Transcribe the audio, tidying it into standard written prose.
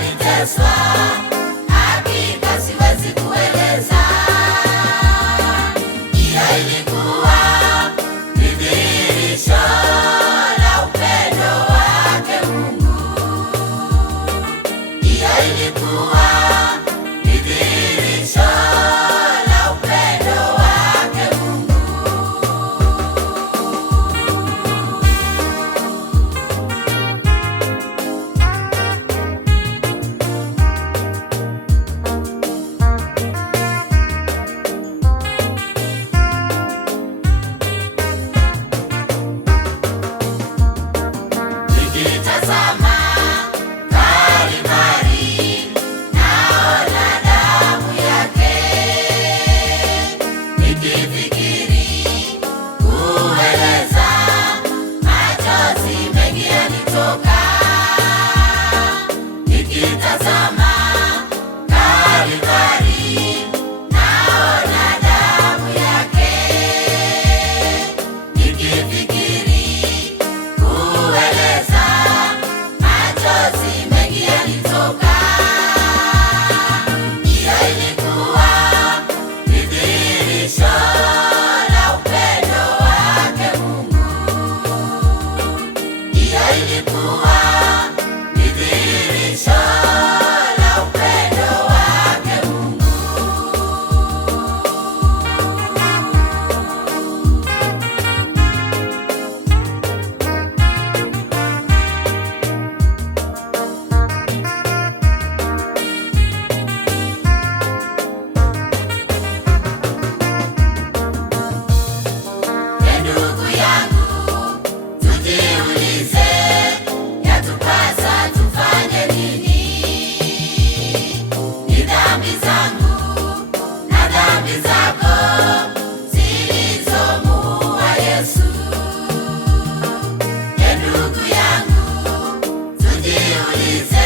aliteswa, hakika siwezi kueleza, ila ilikuwa ni dhihirisho la upendo wake Mungu, ila ilikuwa ni dhihirisho la upendo wake Mungu. Nikitazama Kalvari, naona damu yake, nikifikiri kueleza, machozi mengi yanitoka. Nikitazama Kalvari, naona damu yake, nikifikiri kueleza, machozi mengi yanitoka, ila ilikuwa ni dhihirisho la upendo wake Mungu, ila ilikuwa ni dhihirisho la upendo wake Mungu. Ndugu yangu, tujiulize, yatupasa tufanye nini? Ni dhambi zangu na dhambi zako zilizomuua Yesu. Ndugu yangu, tujiulize,